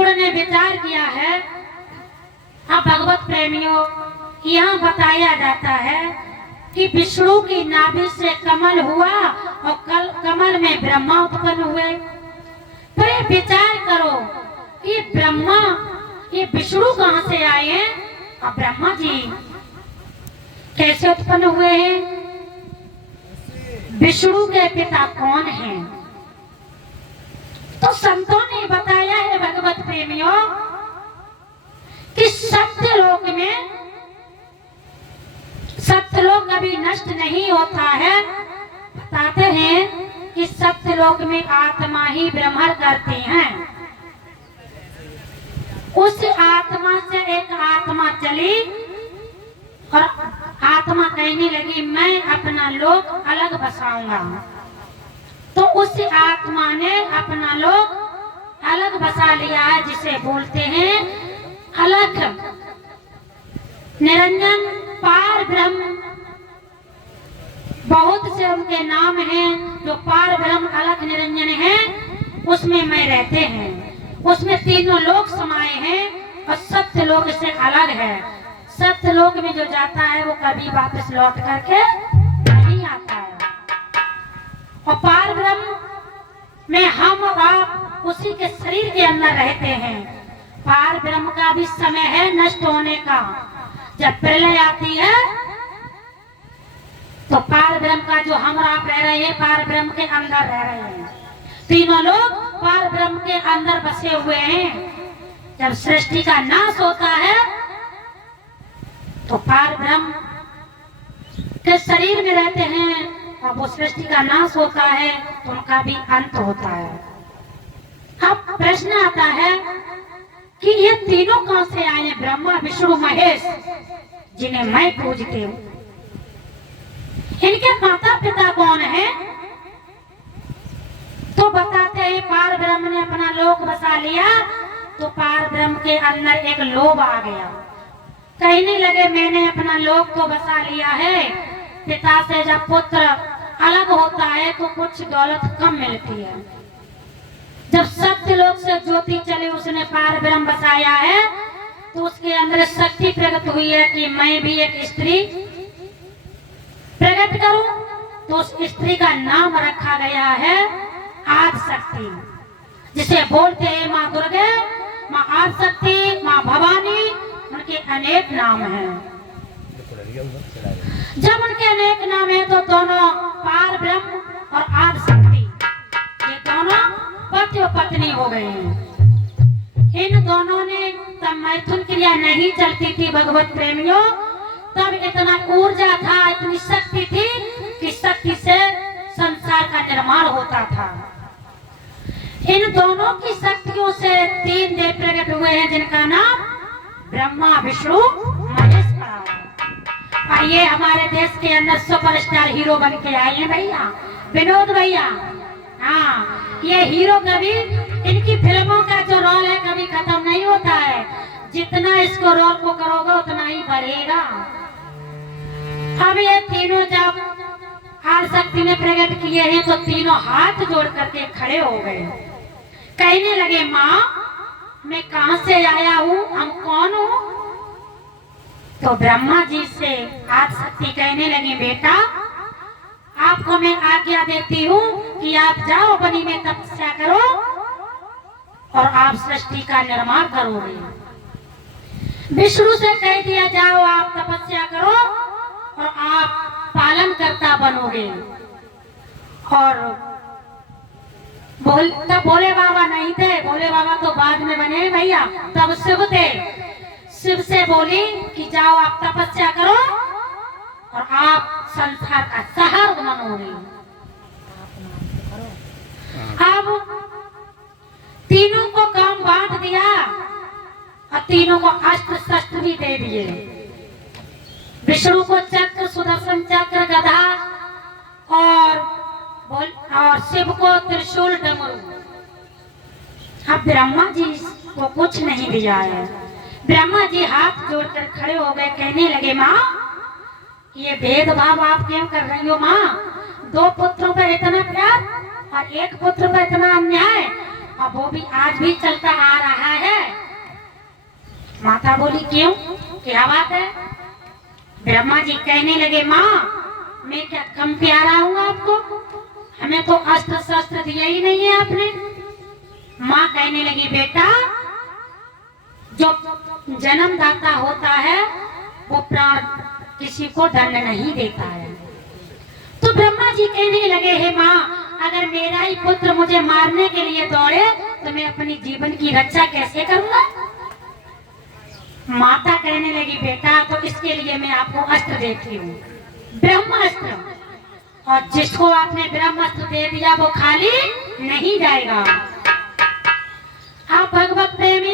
शिवगुरु ने विचार किया है। अब भगवत प्रेमियों, यहाँ बताया जाता है कि विष्णु की नाभि से कमल हुआ और कमल में ब्रह्मा उत्पन्न हुए। तो ये विचार करो कि ब्रह्मा, ये विष्णु कहाँ से आए हैं और ब्रह्मा जी कैसे उत्पन्न हुए हैं? विष्णु के पिता कौन हैं? तो संतों ने बताया है भगवत प्रेमियों कि सत्यलोक में, सत्यलोक कभी नष्ट नहीं होता है। बताते हैं कि सत्यलोक में आत्मा ही भ्रमण करती हैं। उस आत्मा से एक आत्मा चली और आत्मा कहने लगी मैं अपना लोक अलग बसाऊंगा। तो उस आत्मा ने अपना लोक अलग बसा लिया है, जिसे बोलते हैं अलख निरंजन पार ब्रह्म। बहुत से उनके नाम हैं जो पार ब्रह्म अलख निरंजन हैं, उसमें मैं रहते हैं। उसमें तीनों लोक समाये हैं और सत्य लोक से अलग है। सत्य लोक में जो जाता है वो कभी वापस लौट करके नहीं आता है। और पार ब्रह्म में हम आप उसी के शरीर के अंदर रहते हैं। पार ब्रह्म का भी समय है नष्ट होने का। जब प्रलय आती है तो पार ब्रह्म का जो हम आप रह रहे हैं, पार ब्रह्म के अंदर रह रहे हैं। तीनों लोग पार ब्रह्म के अंदर बसे हुए हैं। जब सृष्टि का नाश होता है तो पार ब्रह्म के शरीर में रहते हैं और वो सृष्टि का नाश होता है तो उनका भी अंत होता है। अब प्रश्न आता है कि ये तीनों कहां से आए हैं? ब्रह्मा विष्णु महेश, जिन्हें मैं पूजती हूँ, इनके माता पिता कौन है? तो बताते हैं पार ब्रह्म ने अपना लोक बसा लिया तो पार ब्रह्म के अंदर एक लोभ आ गया। कहने लगे मैंने अपना लोक तो बसा लिया है, पिता से जब पुत्र अलग होता है तो कुछ दौलत कम मिलती है। जब सत्य लोक से ज्योति चली, उसने पार ब्रह्म बसाया है तो उसके अंदर शक्ति प्रकट हुई है कि मैं भी एक स्त्री प्रकट करूं। तो उस स्त्री का नाम रखा गया है आदिशक्ति, जिसे बोलते हैं माँ दुर्गे, माँ आदिशक्ति, माँ भवानी। उनके अनेक नाम हैं। जब उनके अनेक नाम है तो दोनों पार ब्रह्म और आदिशक्ति, ये दोनों पति और पत्नी हो गए हैं। इन दोनों ने तब मैथुन क्रिया नहीं चलती थी भगवत प्रेमियों। तब इतना ऊर्जा था, इतनी शक्ति थी कि शक्ति से संसार का निर्माण होता था। इन दोनों की शक्तियों से तीन देव प्रकट हुए हैं, जिनका नाम ब्रह्मा विष्णु महेश पड़ा है। और ये हमारे देश के अंदर सुपरस्टार हीरो बन के आए हैं भैया, विनोद भैया। हाँ, ये हीरो कभी, इनकी फिल्मों का जो रोल है कभी खत्म नहीं होता है। जितना इसको रोल को करोगे उतना ही बढ़ेगा। अब ये तीनों जब आदिशक्ति ने प्रकट किए हैं तो तीनों हाथ जोड़ करके खड़े हो गए। कहने लगे माँ मैं कहां से आया हूँ, हम कौन हूँ? तो ब्रह्मा जी से आदिशक्ति कहने लगी बेटा आपको मैं आज्ञा देती हूँ कि आप जाओ बनी में तपस्या करो और आप सृष्टि का निर्माण करोगे। विष्णु से कह दिया जाओ आप तपस्या करो और आप पालन करता बनोगे। और तब भोले बाबा नहीं थे, भोले बाबा तो बाद में बने भैया, तब शिव थे। शिव से बोली कि जाओ आप तपस्या करो और आप संसार का सहर्ग बनोगे। अब तीनों को काम बांट दिया और तीनों को अस्त्र शस्त्र भी दे दिए। विष्णु को चक्र, सुदर्शन चक्र, गदा और शिव को त्रिशूल, डमरू। अब ब्रह्मा जी को कुछ नहीं दिया है। ब्रह्मा जी हाथ जोड़कर खड़े हो गए, कहने लगे माँ ये भेदभाव आप क्यों कर रही हो माँ? दो पुत्रों पर इतना प्यार और एक पुत्र पर इतना अन्याय, और वो भी आज भी चलता आ रहा है। बोली क्यों, क्या बात है? ब्रह्मा जी कहने लगे माँ मैं क्या कम प्यारा हूँ आपको, हमें तो अस्त्र शस्त्र दिया ही नहीं है आपने। माँ कहने लगी बेटा जो जन्मदाता होता है वो प्राण किसी को दंड नहीं देता है। तो ब्रह्मा जी कहने लगे हे माँ अगर मेरा ही पुत्र मुझे मारने के लिए दौड़े तो मैं अपनी जीवन की रक्षा कैसे करूंगा। माता कहने लगी बेटा तो इसके लिए मैं आपको अस्त्र देती हूँ, ब्रह्मास्त्र, और जिसको आपने ब्रह्मास्त्र दे दिया वो खाली नहीं जाएगा। आप भगवत प्रेमी